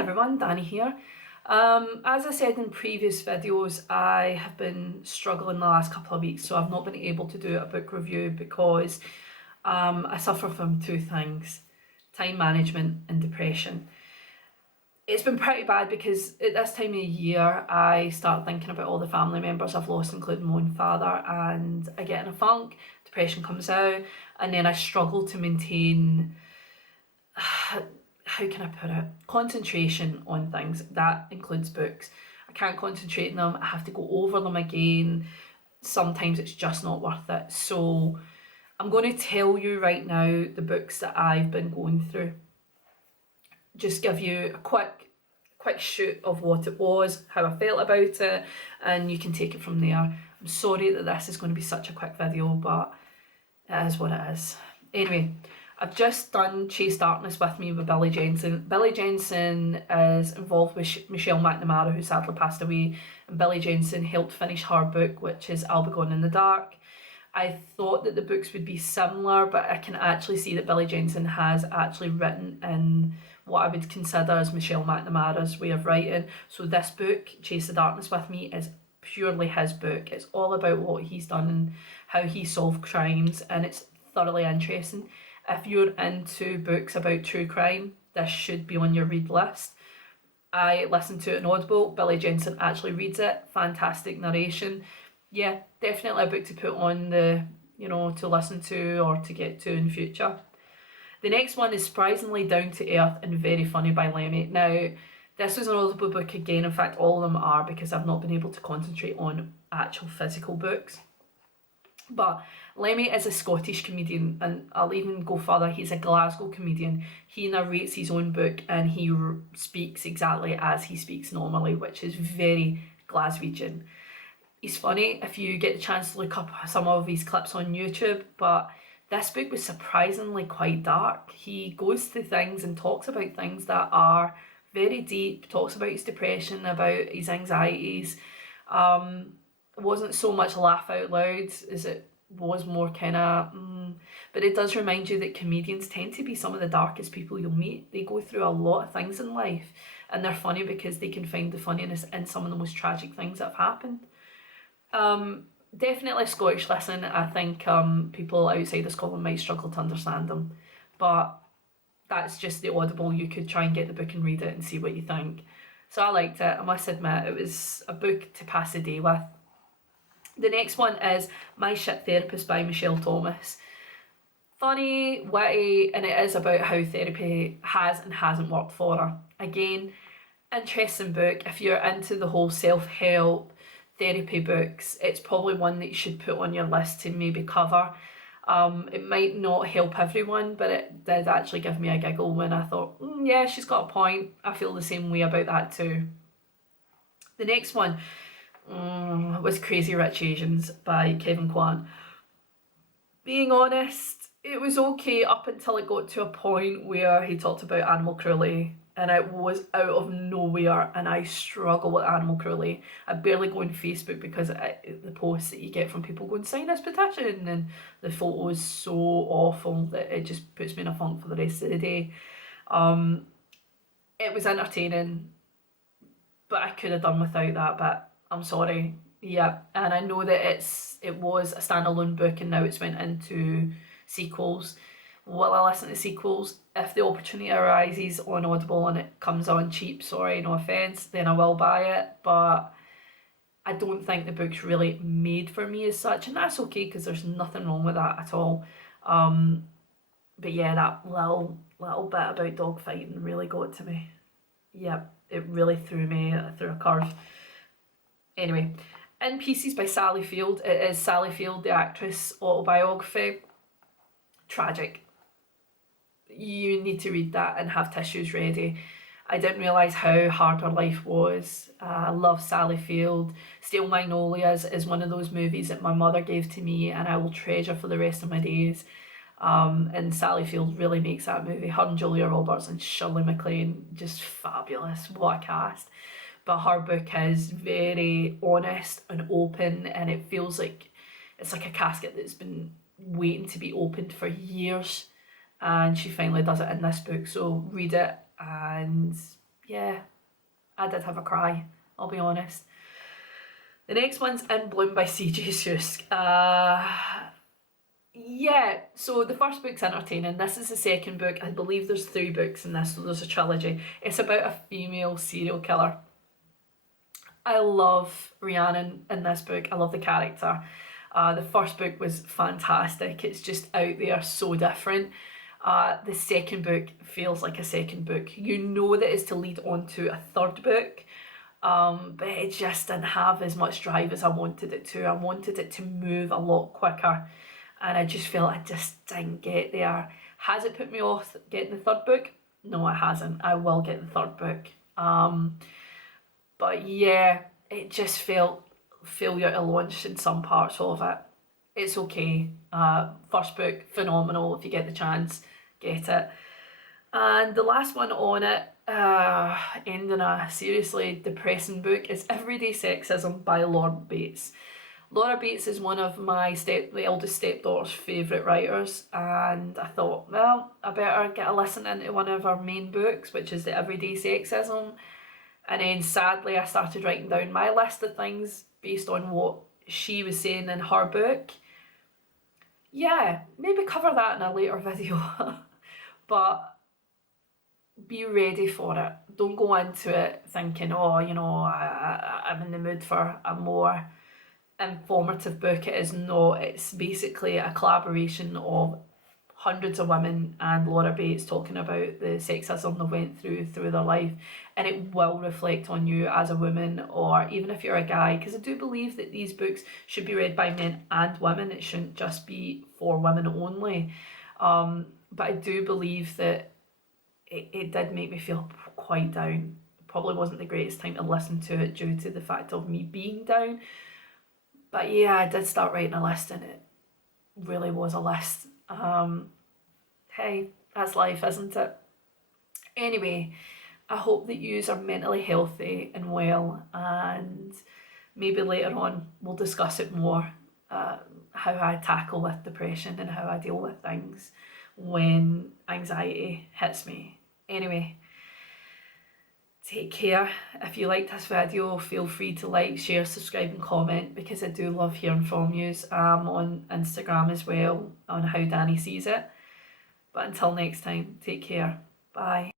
everyone, Danie here. As I said in previous videos, I have been struggling the last couple of weeks, so I've not been able to do a book review because I suffer from two things: time management and depression. It's been pretty bad because at this time of year I start thinking about all the family members I've lost, including my own father, and I get in a funk, depression comes out, and then I struggle to maintain how can I put it? Concentration on things. That includes books. I can't concentrate on them. I have to go over them again. Sometimes it's just not worth it. So I'm going to tell you right now the books that I've been going through. Just give you a quick shoot of what it was, how I felt about it, and you can take it from there. I'm sorry that this is going to be such a quick video, but it is what it is. Anyway, I've just done Chase Darkness with Me with Billy Jensen. Billy Jensen is involved with Michelle McNamara, who sadly passed away, and Billy Jensen helped finish her book, which is I'll Be Gone in the Dark. I thought that the books would be similar, but I can actually see that Billy Jensen has actually written in what I would consider as Michelle McNamara's way of writing. So this book, Chase the Darkness with Me, is purely his book. It's all about what he's done and how he solved crimes, and it's thoroughly interesting. If you're into books about true crime, this should be on your read list. I listened to it on Audible. Billy Jensen actually reads it. Fantastic narration. Yeah, definitely a book to put on the, to listen to or to get to in future. The next one is surprisingly down to earth and very funny by Lemmy. Now, this was an Audible book again. In fact, all of them are, because I've not been able to concentrate on actual physical books. But Lemmy is a Scottish comedian, and I'll even go further, he's a Glasgow comedian. He narrates his own book and he speaks exactly as he speaks normally, which is very Glaswegian. He's funny if you get the chance to look up some of his clips on YouTube, but this book was surprisingly quite dark. He goes through things and talks about things that are very deep, talks about his depression, about his anxieties. It wasn't so much laugh out loud as it was more kind of but it does remind you that comedians tend to be some of the darkest people you'll meet. They go through a lot of things in life, and they're funny because they can find the funniness in some of the most tragic things that have happened. Definitely a Scottish listen. I think people outside of Scotland might struggle to understand them, but that's just the Audible. You could try and get the book and read it and see what you think. So I liked it. I must admit, it was a book to pass the day with. The next one is My Shit Therapist by Michelle Thomas. Funny, witty, and it is about how therapy has and hasn't worked for her. Again, interesting book. If you're into the whole self-help therapy books, it's probably one that you should put on your list to maybe cover. It might not help everyone, but it did actually give me a giggle when I thought, yeah, she's got a point. I feel the same way about that too. The next one was Crazy Rich Asians by Kevin Kwan. Being honest, it was okay up until it got to a point where he talked about animal cruelty, and it was out of nowhere, and I struggle with animal cruelty. I barely go on Facebook because the posts that you get from people going, sign this petition, and the photo is so awful that it just puts me in a funk for the rest of the day. It was entertaining, but I could have done without that bit. I'm sorry. Yeah, and I know that it was a standalone book and now it's went into sequels. Will I listen to sequels? If the opportunity arises on Audible and it comes on cheap, sorry, no offence, then I will buy it, but I don't think the book's really made for me as such, and that's okay because there's nothing wrong with that at all. But yeah, that little bit about dog fighting really got to me. Yeah, it really threw me through a curve. Anyway, In Pieces by Sally Field. It is Sally Field, the actress, autobiography. Tragic. You need to read that and have tissues ready. I didn't realise how hard her life was. I love Sally Field. Steel Magnolias is one of those movies that my mother gave to me and I will treasure for the rest of my days. And Sally Field really makes that movie. Her and Julia Roberts and Shirley MacLaine, just fabulous. What a cast. But her book is very honest and open, and it feels like it's like a casket that's been waiting to be opened for years, and she finally does it in this book. So read it, and yeah, I did have a cry, I'll be honest. The next one's In Bloom by C.J. Seuss. Yeah, so the first book's entertaining. This is the second book. I believe there's 3 books in this, so there's a trilogy. It's about a female serial killer. I love Rhiannon in this book. I love the character. The first book was fantastic. It's just out there, so different. The second book feels like a second book. You know that it's to lead on to a third book, but it just didn't have as much drive as I wanted it to. I wanted it to move a lot quicker, and I just felt I just didn't get there. Has it put me off getting the third book? No, it hasn't. I will get the third book. But yeah, it just felt failure to launch in some parts of it. It's okay. First book, phenomenal. If you get the chance, get it. And the last one on it, ending a seriously depressing book, is Everyday Sexism by Laura Bates. Laura Bates is one of the eldest stepdaughter's favourite writers, and I thought, well, I better get a listen into one of her main books, which is the Everyday Sexism. And then sadly, I started writing down my list of things based on what she was saying in her book. Yeah, maybe cover that in a later video. But be ready for it. Don't go into it thinking, oh, I'm in the mood for a more informative book. It is not. It's basically a collaboration of hundreds of women and Laura Bates talking about the sexism they went through their life, and it will reflect on you as a woman, or even if you're a guy, because I do believe that these books should be read by men and women. It shouldn't just be for women only. But I do believe that it did make me feel quite down. Probably wasn't the greatest time to listen to it due to the fact of me being down. But yeah, I did start writing a list, and it really was a list. Hey, that's life, isn't it? Anyway, I hope that you are mentally healthy and well, and maybe later on we'll discuss it more, how I tackle with depression and how I deal with things when anxiety hits me. Anyway, take care. If you liked this video, feel free to like, share, subscribe and comment, because I do love hearing from you. On Instagram as well, on how Danie sees it. But until next time, take care. Bye.